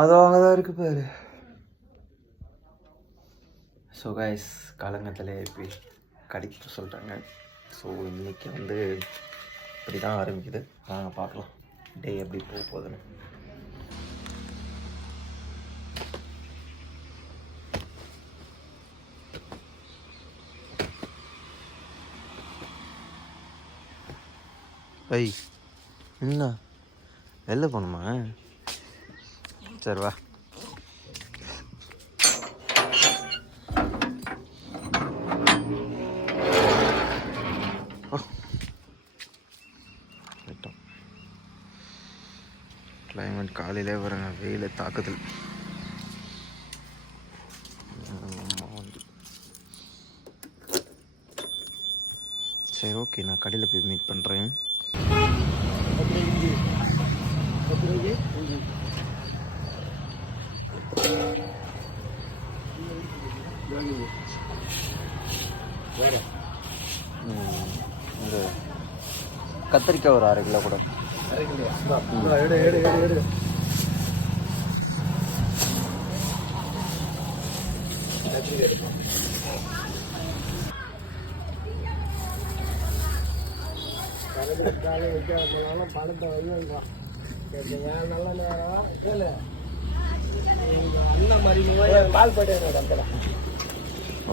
அது அங்கே தான் இருக்குது பாரு. ஸோ கைஸ், காலங்கத்தில் இப்போ கடிக்க சொல்கிறாங்க. ஸோ இன்றைக்கி வந்து இப்படி தான் ஆரம்பிக்குது. நாங்கள் பார்க்கலாம் டே எப்படி போக போகுதுன்னு. ஐய் என்ன வெளில போகணுமா? சரி வா. கிளைமேட் காலையிலே வரங்க, வெயில் தாக்குதல். சரி ஓகே, நான் கடையில் போய் மீட் பண்ணுறேன். இந்த கத்திரிக்காய் ஒரு 1/2 கிலோ கூட.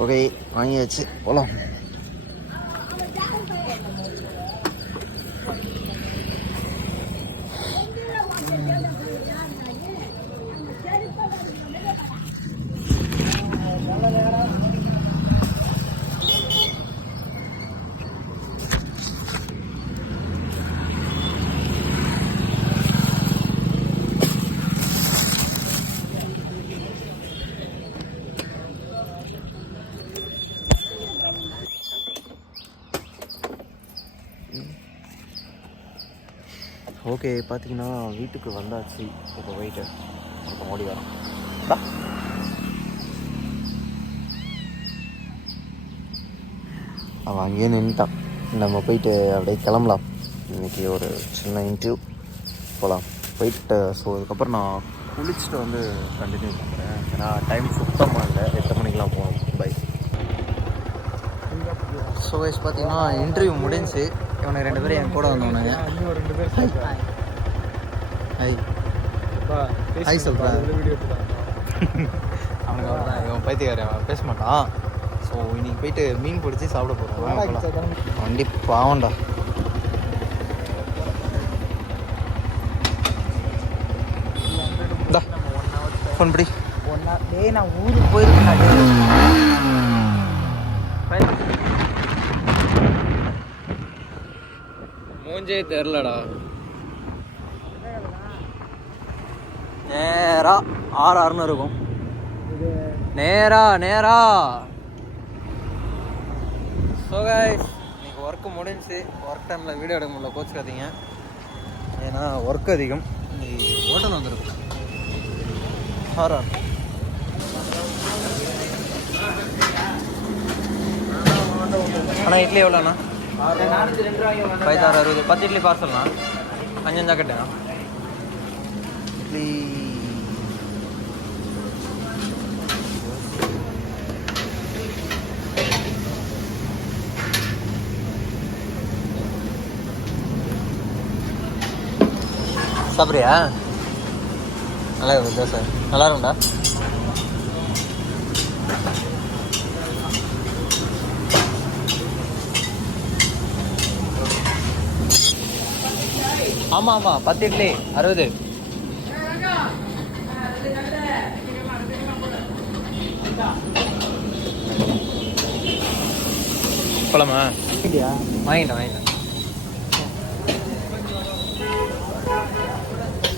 ஓகே, வாங்கியாச்சு, போகலாம். ஓகே, பார்த்தீங்கன்னா வீட்டுக்கு வந்தாச்சு. இப்போ போயிட்டு அப்புறம் ஓடி வரோம். அவன் அங்கேயே நின்றுட்டான். நம்ம போயிட்டு அப்படியே கிளம்பலாம். இன்றைக்கி ஒரு சின்ன இன்டர்வியூ போகலாம் போயிட்டு. ஸோ அதுக்கப்புறம் நான் குளிச்சுட்டு வந்து கண்டினியூ பண்ணுறேன். ஏன்னா டைம் சுத்தமாக இல்லை, 8 மணிக்கெலாம் போகணும். பை. ஸோ வைஸ் பார்த்தீங்கன்னா இன்டர்வியூ முடிஞ்சு. இவனை 2 பேரும் என் கூட வந்தவனுங்க. ஹாய் சொல்கிறேன். அவனுக்கு அவ்வளோதான், இவன் பைத்தியக்காரன், அவன் பேச மாட்டான். ஸோ இன்றைக்கி போயிட்டு மீன் பிடிச்சி சாப்பிட போகிறோம். வண்டி பாவண்டா. ஃபோன் படி. நான் ஊருக்கு போயிருக்கேன். மூஞ்சே தெரிலடா. நேரா 6 இருக்கும். நேரா. ஸோ கைஸ், இன்னைக்கு ஒர்க்கு முடிஞ்சு. ஒர்க் டைமில் வீடியோ எடுக்க முடியல, கோச்சுக்காதீங்க. ஏன்னா ஒர்க் அதிகம். ஹோட்டல் வந்துருக்கு. அண்ணா இட்லி எவ்வளோண்ணா? 5-6-60. 10 இட்லி பார்சல்ண்ணா. 5 ஜாக்கெட்டுண்ணா. இட்லி சாப்பிட்றியா? நல்லா இருக்குது தோசை, நல்லா இருக்கும்டா. ஆமாம் 10 இட்லி 60. போலாமா? வாங்கிட்டேன்.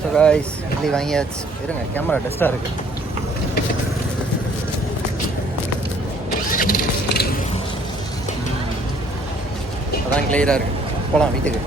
ஸோ கைஸ், இட்லி வாங்கியாச்சு. இருங்க, கேமரா டஸ்ட்டாக இருக்குது. அதான் கிளியராக இருக்குது. போகலாம் வீட்டுக்கு.